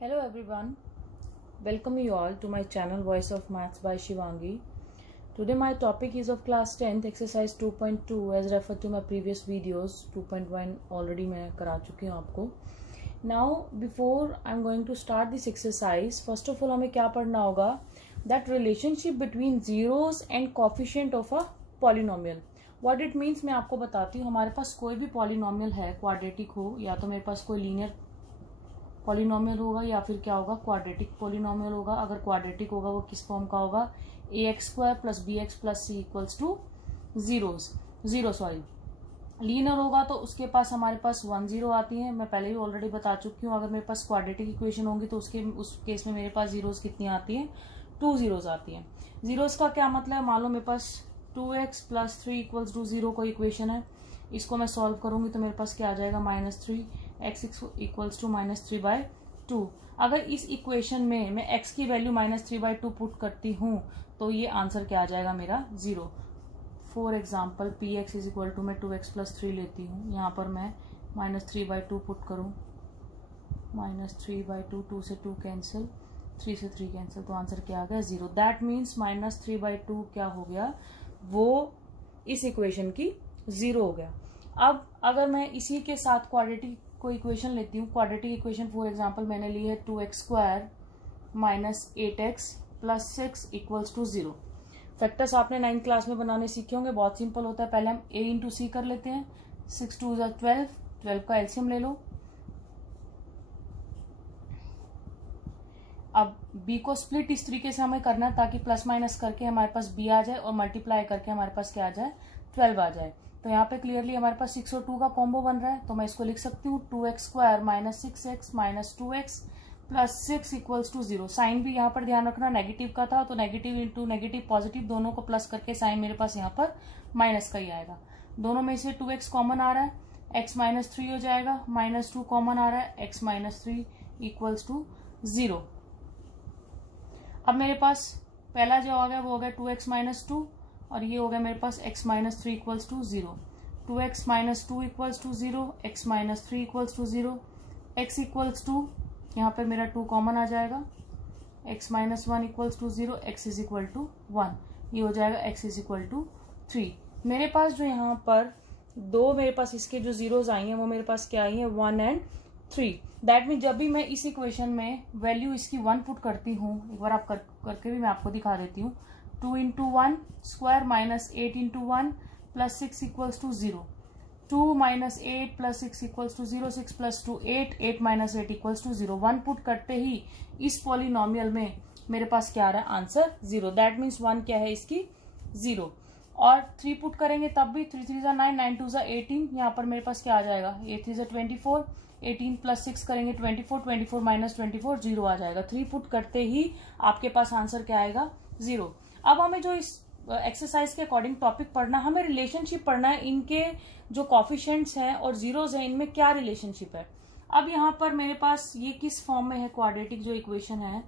Hello everyone, welcome you all to my channel Voice of Maths by Shivangi. Today my topic is of class 10th exercise 2.2 as referred to my previous videos. 2.1 already मैं करा चुकी हूँ आपको. Now before I'm going to start this exercise, first of all हमें क्या पढ़ना होगा, that relationship between zeros and coefficient of a polynomial. What it means मैं आपको बताती हूँ. हमारे पास कोई भी पॉलिनोमियल है, क्वाड्रेटिक हो या तो मेरे पास कोई लीनियर पॉलिनोमियल होगा या फिर क्या होगा, क्वाड्रेटिक पॉलिनोमियल होगा. अगर क्वाड्रेटिक होगा वो किस फॉर्म का होगा, ax² + bx + c = zero. Linear होगा तो उसके पास हमारे पास 1 0 आती है. मैं पहले ही ऑलरेडी बता चुकी हूँ. अगर मेरे पास क्वाड्रेटिक इक्वेशन होंगी तो उस केस में मेरे पास जीरोस कितनी आती है, 2 zeros आती है. जीरोस का क्या मतलब है, मान लो मेरे पास 2x + 3 = 0 कोई इक्वेशन है. इसको मैं सॉल्व करूंगी तो मेरे पास क्या आ जाएगा, -3 x = -3/2. अगर इस इक्वेशन में मैं x की वैल्यू -3/2 पुट करती हूँ तो ये आंसर क्या आ जाएगा मेरा, 0. फॉर एग्जाम्पल px = मैं 2x + 3 लेती हूँ. यहाँ पर मैं -3/2 पुट करूँ, -3/2, 2 से 2 कैंसिल, 3 से 3 कैंसिल, तो आंसर क्या आ गया, 0. दैट मीन्स -3/2 क्या हो गया, वो इस इक्वेशन की 0 हो गया. अब अगर मैं इसी के साथ क्वाड्रेटिक को इक्वेशन लेती हूँ, क्वाड्रेटिक इक्वेशन फॉर एग्जांपल मैंने ली है 2x² - 8x + 6 = 0. फैक्टर्स आपने 9th क्लास में बनाने सीखे होंगे. बहुत सिंपल होता है. पहले हम a × c कर लेते हैं. 6 2 = 12, 12 का एलसीएम ले लो. अब b को स्प्लिट इस तरीके से हमें करना है ताकि प्लस माइनस करके हमारे पास b आ जाए और मल्टीप्लाई करके हमारे पास क्या आ जाए, 12 आ जाए. तो यहाँ पे क्लियरली हमारे पास 6 और 2 का कॉम्बो बन रहा है. तो मैं इसको लिख सकती हूँ 2x² - 6x - 2x + 6 = 0. साइन भी यहाँ पर ध्यान रखना नेगेटिव का था, तो नेगेटिव इंटू नेगेटिव पॉजिटिव दोनों को प्लस करके साइन मेरे पास यहाँ पर माइनस का ही आएगा. दोनों में से 2x कॉमन आ रहा है, x - 3 हो जाएगा. -2 कॉमन आ रहा है, x - 3 = 0. अब मेरे पास पहला जो आ गया वो हो गया 2x - 2 और ये हो गया मेरे पास x - 3 = 0. 2x - 2 = 0, x - 3 = 0, x = यहाँ पे मेरा 2 कॉमन आ जाएगा, x - 1 = 0, x = 1. ये हो जाएगा x = 3. मेरे पास जो यहाँ पर दो मेरे पास इसके जो जीरोज आई हैं वो मेरे पास क्या आई हैं, 1 और 3. दैट मीन जब भी मैं इस इक्वेशन में वैल्यू इसकी 1 पुट करती हूँ, एक बार आप करके भी मैं आपको दिखा देती हूँ. 2 × 1² - 8 × 1 + 6 = 0. 2 - 8 + 6 = 0. 6 + 2 8, 8 - 8 = 0. 1 पुट करते ही इस पॉलिनोमियल में मेरे पास क्या आ रहा है, आंसर 0. दैट मीन्स 1 क्या है इसकी, 0. और 3 पुट करेंगे तब भी 3 3 = 9, 9 2 = 18. यहाँ पर मेरे पास क्या आ जाएगा, 8 3 = 24, 18 + 6 करेंगे 24, 24 - 24 0 आ जाएगा. 3 पुट करते ही आपके पास आंसर क्या आएगा, 0. अब हमें जो इस एक्सरसाइज के अकॉर्डिंग टॉपिक पढ़ना, हमें रिलेशनशिप पढ़ना है. इनके जो कॉफिशिएंट्स हैं और जीरोज हैं इनमें क्या रिलेशनशिप है. अब यहाँ पर मेरे पास ये किस फॉर्म में है, क्वाड्रेटिक जो इक्वेशन है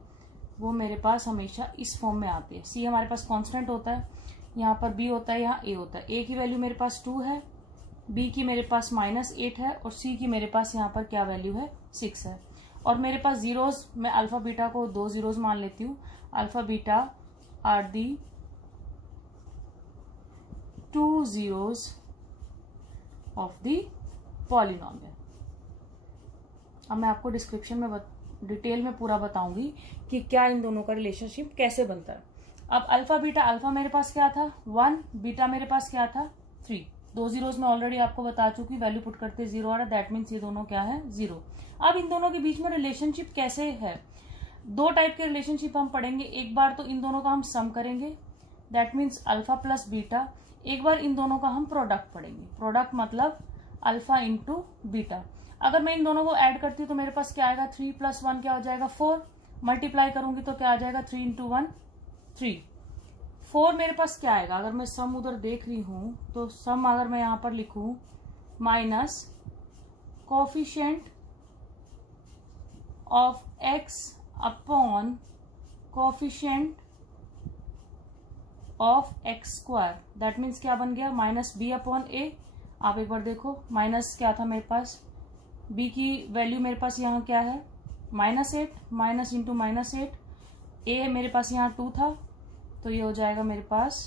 वो मेरे पास हमेशा इस फॉर्म में आती है. सी हमारे पास कांस्टेंट होता है, यहाँ पर बी होता है, यहाँ ए होता है. ए की वैल्यू मेरे पास 2 है, बी की मेरे पास -8 है और सी की मेरे पास यहाँ पर क्या वैल्यू है, 6 है. और मेरे पास जीरोज, मैं अल्फा बीटा को 2 जीरोज मान लेती हूँ. Alpha beta are the 2 zeros of the polynomial. अब मैं आपको डिस्क्रिप्शन में डिटेल में पूरा बताऊंगी कि क्या इन दोनों का रिलेशनशिप कैसे बनता है. अब अल्फा बीटा, अल्फा मेरे पास क्या था 1, बीटा मेरे पास क्या था 3. 2 जीरोज में ऑलरेडी आपको बता चुकी, वैल्यू पुट करते 0 आ रहा है. दैट मीन्स ये दोनों क्या है, 0. अब इन दोनों के बीच में रिलेशनशिप कैसे है, 2 टाइप के रिलेशनशिप हम पढ़ेंगे. एक बार तो इन दोनों का हम सम करेंगे, that means alpha plus beta. एक बार इन दोनों का हम प्रोडक्ट पढ़ेंगे. प्रोडक्ट मतलब अल्फा इंटू बीटा. अगर मैं इन दोनों को ऐड करती हूँ तो मेरे पास क्या आएगा, 3 + 1 क्या हो जाएगा, 4. मल्टीप्लाई करूंगी तो क्या आ जाएगा, 3 × 1 3. 4 मेरे पास क्या आएगा, अगर मैं सम उधर देख रही हूं तो सम अगर मैं यहां पर लिखूं minus coefficient of x upon coefficient of x². That means क्या बन गया, -b/a. आप एक बार देखो, माइनस क्या था मेरे पास, b की वैल्यू मेरे पास यहाँ क्या है -8 माइनस इंटू -8, ए मेरे पास यहाँ 2 था तो ये हो जाएगा मेरे पास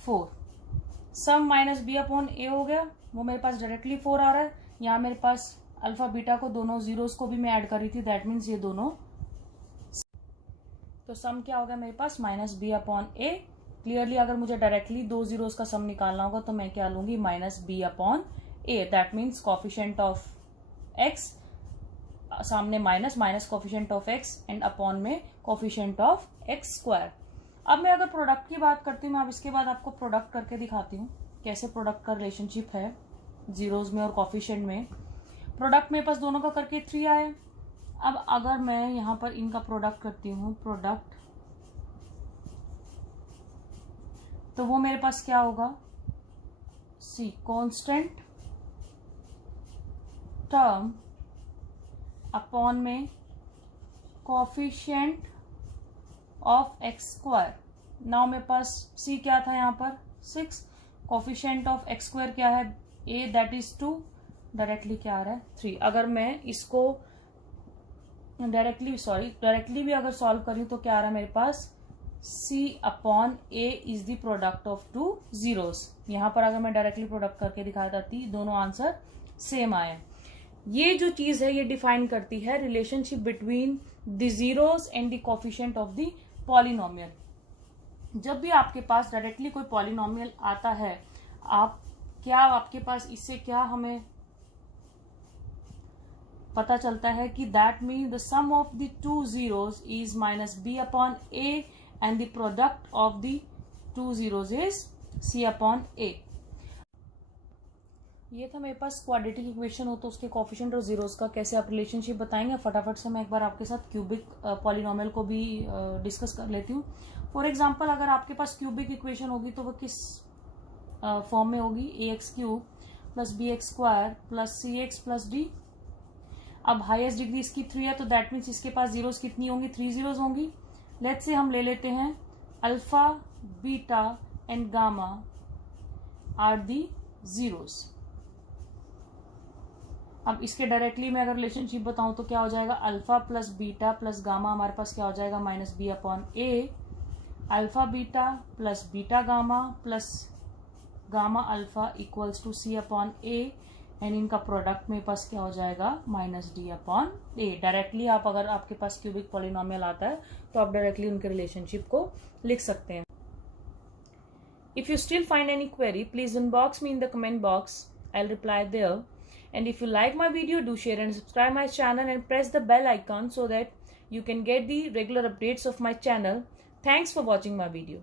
4। सम माइनस बी अपॉन ए हो गया, वो मेरे पास डायरेक्टली 4 आ रहा है। यहाँ मेरे पास अल्फा बीटा को दोनों जीरोस को भी मैं ऐड कर रही थी, दैट मीन्स ये दोनों, तो सम क्या हो गया मेरे पास माइनस बी अपॉन ए। क्लियरली अगर मुझे डायरेक्टली दो जीरोस का सम निकालना होगा तो मैं क्या लूंगी, minus B upon A, that means coefficient of X, सामने minus, minus coefficient of X and upon में कॉफिशिएंट ऑफ एक्स स्क्वायर। अब मैं अगर प्रोडक्ट की बात करती हूँ, मैं अब इसके बाद आपको प्रोडक्ट करके दिखाती हूँ कैसे प्रोडक्ट का रिलेशनशिप है जीरोज में और कॉफिशिएंट में। प्रोडक्ट मेरे पास दोनों का करके 3 आया। अब अगर मैं यहाँ पर इनका प्रोडक्ट करती हूँ, प्रोडक्ट, तो वो मेरे पास क्या होगा, सी कांस्टेंट टर्म अपॉन में coefficient of X square. Now मेरे पास सी क्या था यहाँ पर 6, कोफिशिएंट ऑफ एक्स स्क्वायर क्या है ए, दैट इज 2, डायरेक्टली क्या आ रहा है 3। अगर मैं इसको डायरेक्टली भी अगर सॉल्व करूं तो क्या आ रहा है मेरे पास, C upon A is the product of two zeros. यहां पर अगर मैं डायरेक्टली प्रोडक्ट करके दिखा देती, दोनों आंसर सेम आए। ये जो चीज है ये डिफाइन करती है relationship between the zeros and the coefficient of the polynomial. जब भी आपके पास डायरेक्टली कोई पॉलिनोमियल आता है, आपके पास इससे क्या हमें पता चलता है कि that mean the sum of the two zeros is minus B upon A and the product of the two zeros is C upon A. ये था मेरे पास क्वाड्रेटिक इक्वेशन हो तो उसके कोफिशिएंट और जीरोस का कैसे आप रिलेशनशिप बताएंगे। फटाफट से मैं एक बार आपके साथ क्यूबिक पॉलिनोमियल को भी डिस्कस कर लेती हूँ। फॉर एग्जांपल अगर आपके पास क्यूबिक इक्वेशन होगी तो वो किस फॉर्म में होगी, A X cube plus B X square plus C X plus D. अब हाईएस्ट डिग्री इसकी 3 है तो दैट मीन्स इसके पास जीरोस कितनी होंगी, 3 जीरोस होंगी। लेट्स से हम ले लेते हैं alpha beta and gamma are the zeros. अब इसके डायरेक्टली मैं अगर रिलेशनशिप बताऊं तो क्या हो जाएगा, alpha plus beta plus gamma हमारे पास क्या हो जाएगा, minus B upon A. Alpha beta plus beta gamma plus gamma alpha equals to C upon A and इनका प्रोडक्ट मेरे पास क्या हो जाएगा, minus D upon A. Directly आप अगर आपके पास क्यूबिक पॉलिनोमियल आता है तो आप डायरेक्टली उनके रिलेशनशिप को लिख सकते हैं। If you still find any query please inbox me in the comment box, I will reply there. And if you like my video, do share and subscribe my channel and press the bell icon so that you can get the regular updates of my channel. Thanks for watching my video.